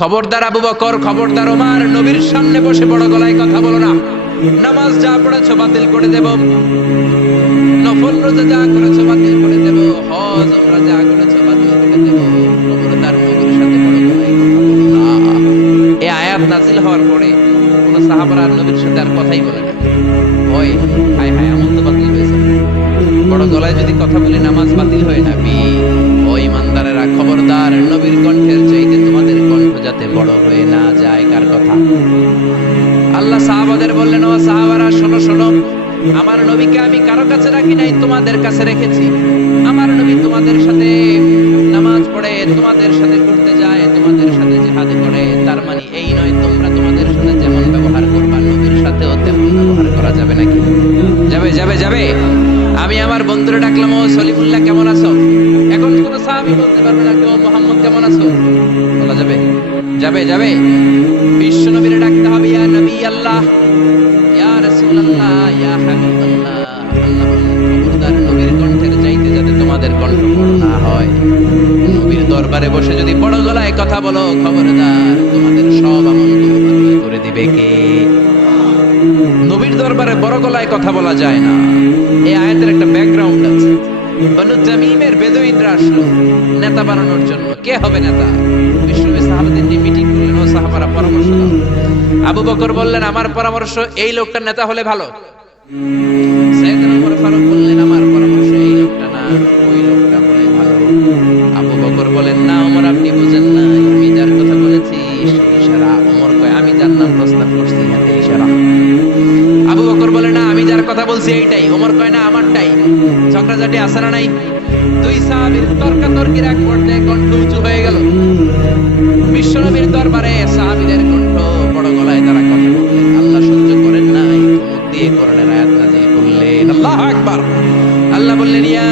খবরদার আবু বকর, খবরদার ওমর, নবীর সামনে বসে বড় গলায় কথা বলো না। নামাজ যা পড়েছো বাতিল করে দেব, নফল রোজা যা করেছো বাতিল করে দেব, হজ উমরা যা করেছো বাতিল করে দেব। খবরদার নবীর সাথে বড় গলায় কথা বলো না। এই আয়াত নাযিল হওয়ার পরে কোন সাহাবারা নবীর সাথে আর কথাই বলে না। ওই হায় হায়, আমল তো বাতিল হয়েছে। বড় গলায় যদি কথা বলি নামাজ বাতিল হয়ে যাবে। ও ইমানদারেরা, খবরদার নবীর কণ্ঠের চাইতে তোমাদের কণ্ঠ যাতে বড় হয়ে না যায়। কার কথা? আল্লাহ সাহাবাদের বললেন, ও সাহাবারা শোনো শোনো, আমার নবীকে আমি কারো কাছে রাখি নাই, তোমাদের কাছে রেখেছি। আমার নবী তোমাদের সাথে নামাজ পড়ে, তোমাদের সাথে ঘুরতে যায়, তোমাদের সাথে জিহাদ করে। তার মানে এই নয় তোমরা তোমাদের সাথে যেমন ব্যবহার করবা নবীর সাথেও তেমন ব্যবহার করা যাবে নাকি? যাবে যাবে যাবে। আমি আমার বন্ধুরা ডাকলাম, ও সলিমুল্লাহ কেমন আছো? এখন কোন সাহাবী বলতে পারবে না কেউ মোহাম্মদ কেমন আছো, বলা যাবে? যাবে যাবে। বিশ্ব নবীরে ডাকতে হবে, ইয়া নবী আল্লাহ, ইয়া রাসূলুল্লাহ, ইয়া হাবিবাল্লাহ। আল্লাহ বললেন, খবরদার নবীর কণ্ঠের চাইতে যাতে তোমাদের কণ্ঠ বড় না হয়। নবীর দরবারে বসে যদি বড় গলায় কথা বলো, খবরদার তোমাদের সব আমলগুলো বাতিল করে দিবে কে? নবীর দরবারে বড় গলায় কথা বলা যায় না। এই আয়াতের একটা ব্যাকগ্রাউন্ড আছে। বনু তামিমের বেদুইনরা আসলো নেতা বানানোর জন্য। কে হবে নেতা? বিশ্বনবী সাহাবাদের নিয়ে মিটিং করলেন, ও সাহাবারা পরামর্শ দাও। আবু বকর বললেন, আমার পরামর্শ এই লোকটার নেতা হলে ভালো। সাইয়েদনা ওমর ফারুক বললেন, আমার পরামর্শ এই লোকটা না, ওই লোকটা হলে ভালো। আবু বকর বলেন, না ওমর আপনি বুঝেন না, আমি যার কথা বলেছি সেই ইশারা। ওমর কয়, আমি যার নাম প্রস্তাব করছি হাতে ইশারা। আবু বকর বলে, না আমি যার কথা বলছি এইটাই। ওমর কয়, না আমারটাই। ঝগড়াঝাটি আছে না নাই? দুই সাহাবীর তর্কাতর্কির এক পর্যায়ে কণ্ঠ উঁচু হয়ে গেল। বিশ্বনবীর দরবারে সাহাবীদের কণ্ঠ বড় গলায় তারা কথা বললেন। আল্লাহ সহ্য করেন নাই, মুখ দিয়ে কোরআনের আয়াত নাযিল করলেন। আল্লাহু আকবার। আল্লাহ বললেন, ইয়া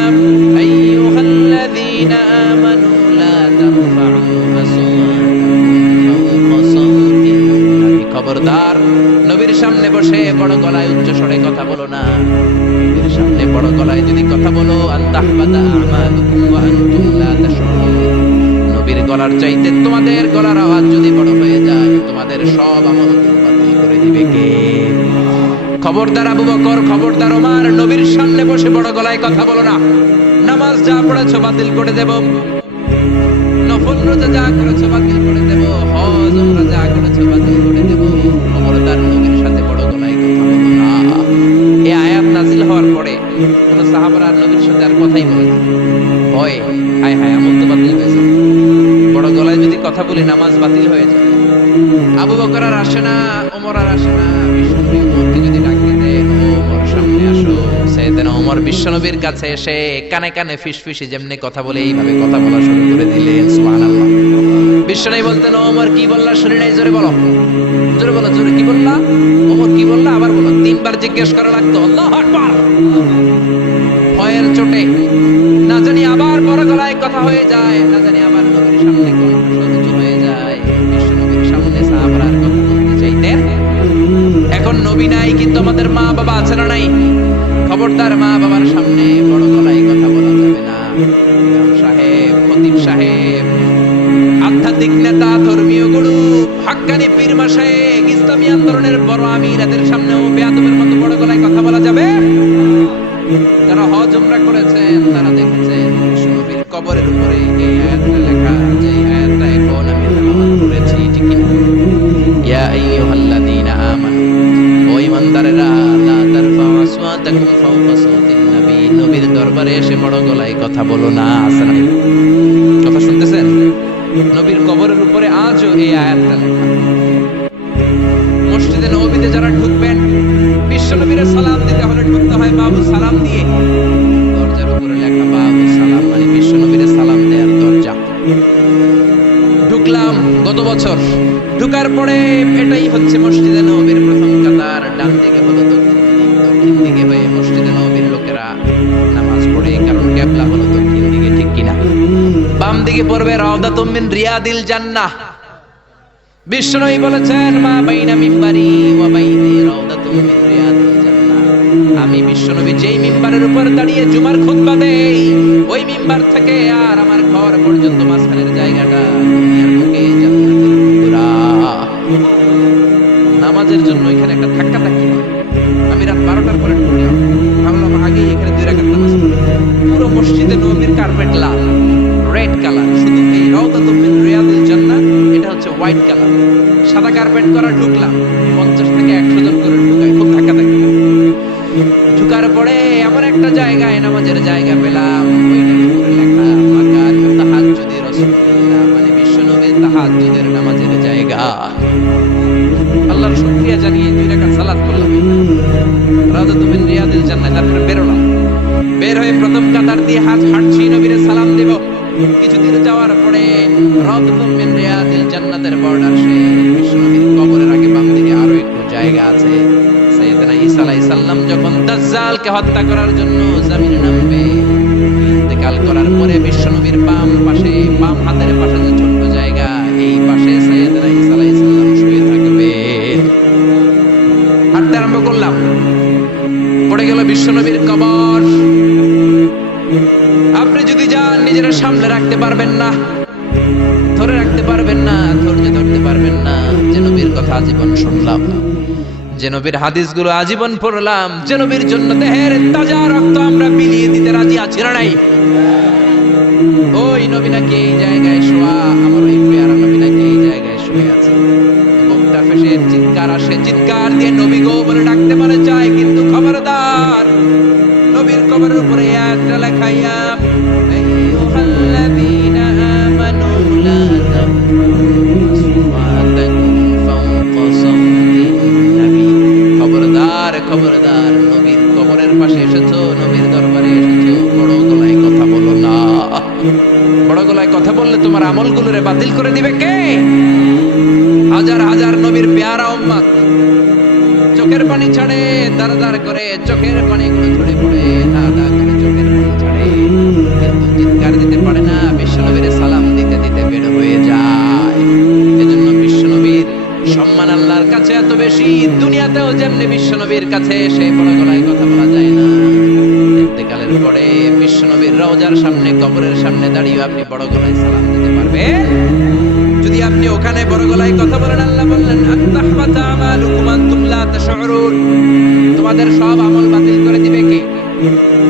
আইয়ুহাল্লাযীনা আমানু লা তারফা'উ আসওয়াতাকুম ফাওকা সাওতিন নবী। খবরদার নবীর সামনে বসে বড় গলায় উচ্চ স্বরে কথা বলো না। নবীর সামনে বড় গলায় যদি কথা বলো, আনতাহবাতা আমালুকুম ওয়া আনতুম লা তাশউরুন। নবীর গলার চাইতে তোমাদের গলার আওয়াজ যদি বড় হয়ে যায়, তোমাদের সব আমল বাতিল করে দিবে কে? খবরদার আবু বকর, খবরদার ওমর, নবীর সামনে বসে বড় গলায় কথা বলো না। নামাজ যা পড়েছো বাতিল করে দেব, নফল রোজা যা করেছো বাতিল করে দেব, হজ উমরা যা করেছো বাতিল করে দেব। খবরদার নবীর সাথে বড় গলায় কথা বলো না। এই আয়াত নাযিল হওয়ার পরে কোন সাহাবারা নবীর সাথে আর কথাই বলে না। ভয়, হায় হায়, আমল তো বাতিল হয়েছে। বড় গলায় যদি কথা বলি নামাজ বাতিল হয়ে যায়। আবু বকর আর আসে না, ওমর আর আসে না। বিশ্বনবী ওমরকে যদি ডাক দিতেন, ও ওমর সামনে আসো। সাইয়েদনা ওমর বিশ্বনবীর কাছে এসে কানে কানে ফিসফিসি যেমনি কথা বলে এইভাবে কথা বলা শুরু করে দিলেন। সুবহানাল্লাহ। বিশ্বনবী বলতেন, ও ওমর কি বললা শুনি নাই, জোরে বলো, জোরে বলো, জোরে কি বললা? ওমর কি বললা আবার বলো। তিনবার জিজ্ঞেস করা লাগতো। আল্লাহু আকবার। ভয়ের চোটে না জানি আবার বড় গলায় কথা হয়ে যায়, না জানি আবার নবীর সামনে কণ্ঠস্বর উঁচু হয়ে যায়। বিশ্বনবীর সামনে সাহাবারা আর কথা বলতে চাইতেন। এখন নবী নাই, কিন্তু আমাদের মা বাবা আছে না নাই? খবরদার মা বাবার সামনে বড় গলায় কথা বলা যাবে না। ইমাম সাহেব, খতিব সাহেব, আধ্যাত্মিক নেতা, ধর্মীয় গুরু, হাক্কানি পীর মাশায়েখ, ইসলামী আন্দোলনের বড় আমির, এদের সামনেও বেয়াদবের মতো বড় গলায় কথা বলা যাবে? যারা হজ উমরা করেছেন তারা দেখেছেন বিশ্বনবীর কবরের উপরে এই আয়াতটা লেখা, যে আয়াতটা এখন আমি তেলাওয়াত করেছি, ঠিক কি না? ইয়া আইয়ুহাল্লাযীনা আমানু, ও ঈমানদারেরা, লা তারফা'উ আসওয়াতাকুম ফাওকা সাওতিন নবী। নবীর দরবারে এসে বড় গলায় কথা বলো না। আসেন, কথা শুনতেছেন? নবীর কবরের উপরে আজও এই আয়াতটা লেখা। মসজিদে নববীতে যারা ঢুকবেন, বিশ্বনবীর সালাম দিতে হলে ঢুকতে হয় বাবু সালাম দিয়ে। দরজার উপরে লেখা বাবু সালাম, মানে বিশ্বনবীর সালাম দেওয়ার দরজা। ঢুকলাম গত বছর। ঢুকার পরে এটাই হচ্ছে মসজিদে নববীর প্রথম কাতার। ডান দিকে হলো দক্ষিণ দিকে হয়ে মসজিদে নববীর লোকেরা নামাজ পড়ে, কারণ কিবলা হলো দক্ষিণ দিকে, ঠিক কিনা? বাম দিকে পড়বে রাউদাতুম মিন রিয়াদিল জান্নাহ। বিশ্বনবী বলেছেন, মা বাইনা মিম্বারি ওয়া বাইনি রাউদাতুম মিন রিয়াদিল জান্নাহ। আমি বিশ্বনবী যেই মিম্বারের উপর দাঁড়িয়ে জুমার খুতবা দেই, ওই মিম্বার থেকে আর আমার ঘর পর্যন্ত মাঝখানের জায়গাটা দুনিয়ার বুকে জান্নাতের হচ্ছে হোয়াইট কালার, সাদা কার্পেট করা। ঢুকলাম, 50 থেকে 100 জন করে ঢুকায়, খুব ধাক্কা ধাক্কি। ঢুকার পরে এমন একটা জায়গায় নামাজের জায়গা পেলাম, ওইটার উপরে লেখা মাকানু তাহাজ্জুদি রাসূলুল্লাহ, মানে বিশ্বনবীর তাহাজ্জুদের নামাজের জায়গা। আল্লাহর শুকরিয়া জানিয়ে 2 রাকাত সালাত করলাম, রাউদাতু মিন রিয়াদিল জান্নাহ। তারপরে বেরোলাম, বের হয়ে প্রথম কাতার দিয়ে হাঁটছি, নবীরে সালাম দেব। কিছুদিন যাওয়ার পরে রাউদাতু মিন রিয়াদিল জান্নাতের বর্ডার শেষ। বিশ্বনবীর কবরের আগে বাম দিকে আরো একটু জায়গা আছে। সাইয়েদনা ঈসা আলাইহিস সালাম যখন দাজ্জালকে হত্যা করার জন্য জমিনে নামবে, ইন্তেকাল করার পরে বিশ্বনবীর বাম পাশে, বাম হাতের পাশে যে ছোট্ট জায়গা, এই পাশে সাইয়েদনা ঈসা আলাইহিস সালাম শুয়ে থাকবে। হাঁটতে আরম্ভ করলাম, পড়ে গেল বিশ্বনবীর কবর। আপনি যদি যান, নিজেরা সামনে রাখতে পারবেন না, ধরে রাখতে পারবেন না, ধৈর্য ধরতে পারবেন না। যে নবীর কথা আজীবন শুনলাম, যে নবীর হাদিসগুলো আজীবন পড়লাম, যে নবীর জন্য দেহের তাজা রক্ত আমরা বিলিয়ে দিতে রাজি আছি না নাই? ওই নবী নাকি এই জায়গায় শোয়া, আমার ওই পেয়ারা নবী নাকি এই জায়গায় শুয়ে আছে। বুকটা ফেসে চিৎকার আসে, চিৎকার দিয়ে নবী গো বলে ডাকতে মনে চায়, কিন্তু খবরদার, নবীর কবরের উপরে একটা লেখাইয়া আইয়ুহাল্লাযীনা আমানু লা তারফা'উ আসওয়াতাকুম ফাওকা সাওতিন নবী। খবরদার, খবরদার, নবীর কবরের পাশে এসেছো, নবীর দরবারে এসেছো, বড় গলায় কথা বলো না। বড় গলায় কথা বললে তোমার আমলগুলোরে বাতিল করে দিবে কে? হাজার হাজার নবীর পেয়ারা উম্মত চোখের পানি ছাড়ে, দাঁড় দাঁড় করে চোখের পানিগুলো ঝরে পড়ে, না না করে চোখের পানি ছাড়ে, কিন্তু চিৎকার দিতে পারে না। বিশ্বনবীর সালাম দিতে দিতে বের হয়ে যায়। এজন্য বিশ্বনবীর সম্মান আল্লাহর কাছে এত বেশি, দুনিয়াতেও যেমনি বিশ্বনবীর কাছে এসে বড় গলায় কথা বলা যায় না, ইন্তেকালের পরে বিশ্বনবীর রওজার সামনে, কবরের সামনে দাঁড়িয়ে আপনি বড় গলায় সালাম দিতে পারবেন। যদি আপনি ওখানে বড় গলায় কথা বলেন, আল্লাহ বললেন আত্তাহবাতা আমালুকুম আনতুম লা তাশউরুন, তোমাদের সব আমল বাতিল করে দিবে কে?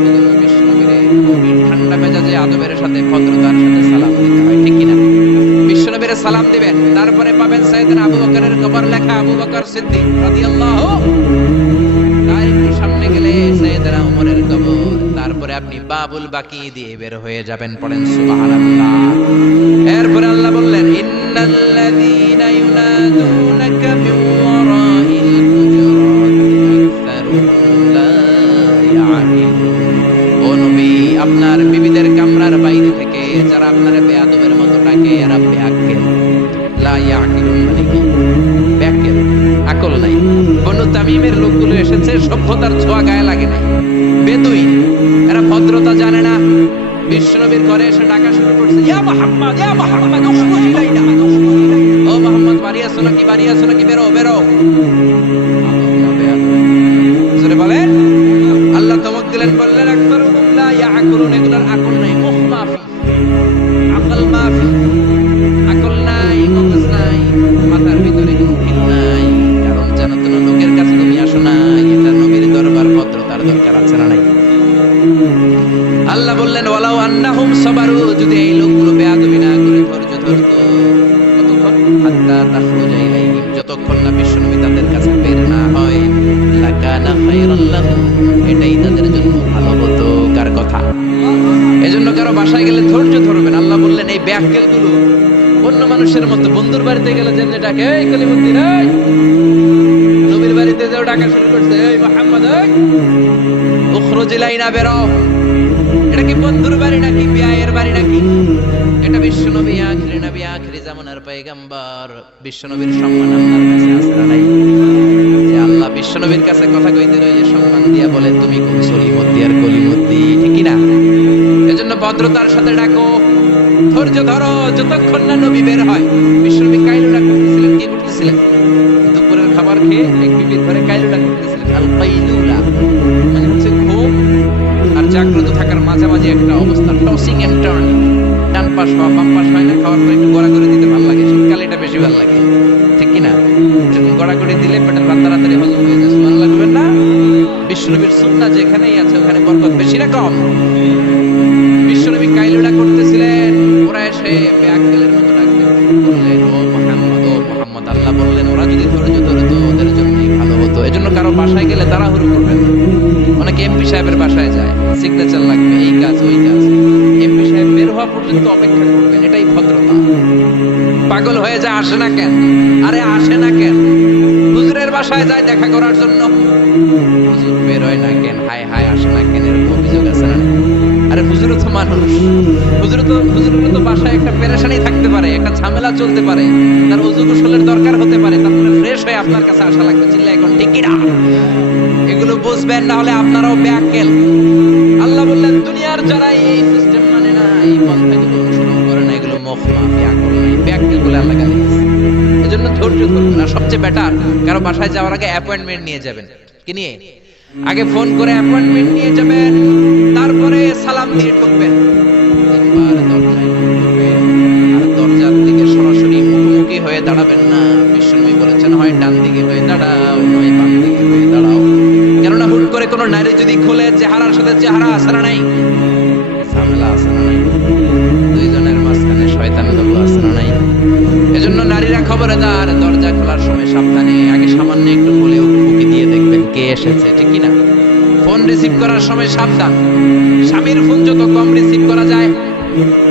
এজন্য বিশ্বনবীর গভীর ঠান্ডা মেজাজে আদবের সাথে, ভদ্রতার সাথে সালাম দিতে হয়, ঠিক কি না? বিশ্বনবীর সালাম দিবেন, তারপরে পাবেন সাইয়েদনা আবু বকরের কবর লেখা, আবু বকর সিদ্দিক রাদিয়াল্লাহু। তার একটু সামনে গেলে সাইয়েদনা ওমরের কবর, তারপরে আপনি বাবুল বাকি দিয়ে বের হয়ে যাবেন। পড়েন সুবহানাল্লাহ। এরপরে আল্লাহ বললেন ইন্নাল্লাযীনা ইউনাদুনাকা মিন ওয়ারাইল হুজুরাতি আকসারুহুম লা ইয়াকিলুন। ও নবী, আপনার বিবিদের কামরার বাইরে থেকে যারা আপনার বেয়াদবের মতো ডাকে, এরা বেআক্কেল। লা ইয়াকিলুন মানে কি? বেআক্কেল, আকল নাই। বনু তামিমের লোকগুলো এসেছে, সভ্যতার ছোঁয়া গায়ে লাগে নাই, বেদুইন, এরা ভদ্রতা জানে না। বিশ্বনবীর ঘরে এসে ডাকা শুরু করছে, ইয়া মুহাম্মদ, ইয়া মুহাম্মদ, উখরুজ ইলাইনা। ও মুহাম্মদ, বাড়ি আসো নাকি, বাড়ি আসো নাকি, বেরো বেরো। জোরে বলেন। আল্লাহ ধমক দিলেন, বললেন আকসারুহুম লা ইয়াকুলুন, এগুলোর আকল নাই, মুখ মাফি, আকল মাফি, আকল নাই, মগজ নাই, মাথার ভিতরে কোনো খিল নাই। কারণ জানো তো, লোকের কাছে তুমি আসো না, এটা নবীর দরবার, ভদ্রতার দরকার আছে না নাই? আল্লাহ বললেন ওয়ালাউ আন্নাহুম সাবারু, যদি এই লোকগুলো বেয়াদবি না করে ধৈর্য ধরতো, কতক্ষণ? হাত্তা তাখরুজা ইলাইহিম, যতক্ষণ না বিশ্বনবী তাদের কাছে বের না হয়, লাকানা খায়রাল লাহুম, এটাই তাদের জন্য ভালো হতো। কার কথা? এজন্য কারো বাসায় গেলে ধৈর্য ধরবেন। আল্লাহ বললেন এই বেয়াক্কেলগুলো অন্য মানুষের মতো বন্ধুর বাড়িতে গেলে যেমনি ডাকে, এই কলিমুদ্দিন, এই নবীর বাড়িতে যাও, ডাকা শুরু করছে, এই মুহাম্মদ, এই উখরুজ ইলাইনা, বেরো। এটা কি বন্ধুর বাড়ি নাকি বিয়ের বাড়ি নাকি? এটা বিশ্বনবী, আখিরি নবী, আখিরি জামানার পয়গম্বর। বিশ্বনবীর সম্মান আল্লাহর কাছে আছে না নাই? যে আল্লাহ বিশ্বনবীর কাছে কথা কইতে রইলে সম্মান দিয়া বলে, তুমি কোন সলিমদ্দি আর কলিমদ্দি, ঠিক কি না? এজন্য ভদ্রতার সাথে ডাকো, ধৈর্য ধরো, যতক্ষণ না নবী বের হয়। বিশ্বনবী কাইলুলা করতেছিলেন। কি করতেছিলেন? দুপুরের খাবার খেয়ে এক বিবির ঘরে কাইলুলা করতেছিলেন। আল কাইলুলা মানে হচ্ছে ঘুম আর জাগ্রত থাকার মাঝামাঝি একটা অবস্থা, টসিং এন্ড টার্নিং, ডান পাশ বা বাম পাশ হয় না, খাওয়ার পরে একটু গড়াগড়ি দিতে ভালো লাগে, শীতকালে এটা বেশি ভালো লাগে, ঠিক কি না? যখন গড়াগড়ি দিলে পেটের ভাত তাড়াতাড়ি হজম হয়ে যায়। সুবহানাল্লাহ বলবেন না? বিশ্বনবীর সুন্নাহ যেখানেই আছে ওখানে বরকত বেশি না কম? বিশ্বনবী কাইলুলা করতেছিলেন, ওরা এসে বেআক্কেলের মতো ডাকতে বললেন, ও মুহাম্মদ, বাসায় গেলে তাড়াহুড়ো করবেন না। অনেকে এমপি সাহেবের বাসায় যায়, সিগনেচার লাগবে, এই কাজ ওই কাজ। এমপি সাহেব বের হওয়া পর্যন্ত অপেক্ষা করবেন, এটাই ভদ্রতা। পাগল হয়ে যায়, আসে না কেন? আরে আসে না কেন? হুজুরের বাসায় যায় দেখা করার জন্য, হুজুর বের হয় না কেন? হায় হায়, আসে না কেন? এরকম অভিযোগ আছে না? আরে হুজুরও তো মানুষ, হুজুরের তো বাসায় একটা পেরেশানি থাকতে পারে, একটা ঝামেলা চলতে পারে, তার ওযু গোসলের দরকার হতে পারে, তারপরে ফ্রেশ হয়ে আপনার কাছে আসা লাগবে। চিল্লা এখন ঠিক কি না? এগুলো বুঝবেন, না হলে আপনারাও ব্যাকেল। আল্লাহ বললেন দুনিয়ার যারা এই সিস্টেম মানে না, এই পন্থাগুলো অনুসরণ করে না, এগুলো মুখ মাফি আকল নাই, ব্যাকেল বলে আল্লাহ গালি দিয়েছে। এজন্য ধৈর্য ধরবেন। আর সবচেয়ে বেটার, কারো বাসায় যাওয়ার আগে অ্যাপয়েন্টমেন্ট নিয়ে যাবেন। কি নিয়ে? আগে ফোন করে অ্যাপয়েন্টমেন্ট নিয়ে যাবেন, তারপরে সালাম দিয়ে ঢুকবেন। তিনবার দরজায় ঢুকবেন, আর দরজার দিকে সরাসরি মুখোমুখি হয়ে দাঁড়াবেন না। বিশ্বনবী বলেছেন, হয় ডান দিকে হয়ে দাঁড়াও, নয় বাম দিকে হয়ে দাঁড়াও। কেননা হুট করে কোনো নারী যদি খোলে, চেহারার সাথে চেহারা আছে না নাই? ঝামেলা আছে না নাই? দুইজনের মাঝখানে শয়তান বাবু আছে না নাই? এজন্য নারীরা খবরদার, দরজা খোলার সময় সাবধানে, আগে সামান্য একটু বলে উকি দিয়ে দেখবেন কে এসেছে, ঠিক কি না? ফোন রিসিভ করার সময় সাবধান। স্বামীর ফোন যত কম রিসিভ করা যায়,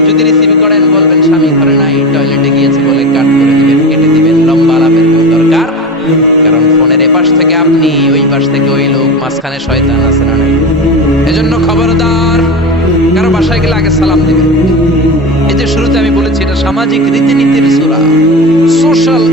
যদি রিসিভ করেন বলবেন স্বামী ঘরে নাই, টয়লেটে গিয়েছে বলে কাট করে দিবেন, কেটে দিবেন। লম্বা আলাপের কোনো দরকার, কারণ ফোনের এপাশ থেকে আপনি, ওই পাশ থেকে ওই লোক, মাঝখানে শয়তান আছে না নাই? এজন্য খবরদার, কারো বাসায় গেলে আগে সালাম দিবেন। এই যে শুরুতে আমি বলেছি, এটা সামাজিক রীতিনীতির সূরা, সোশ্যাল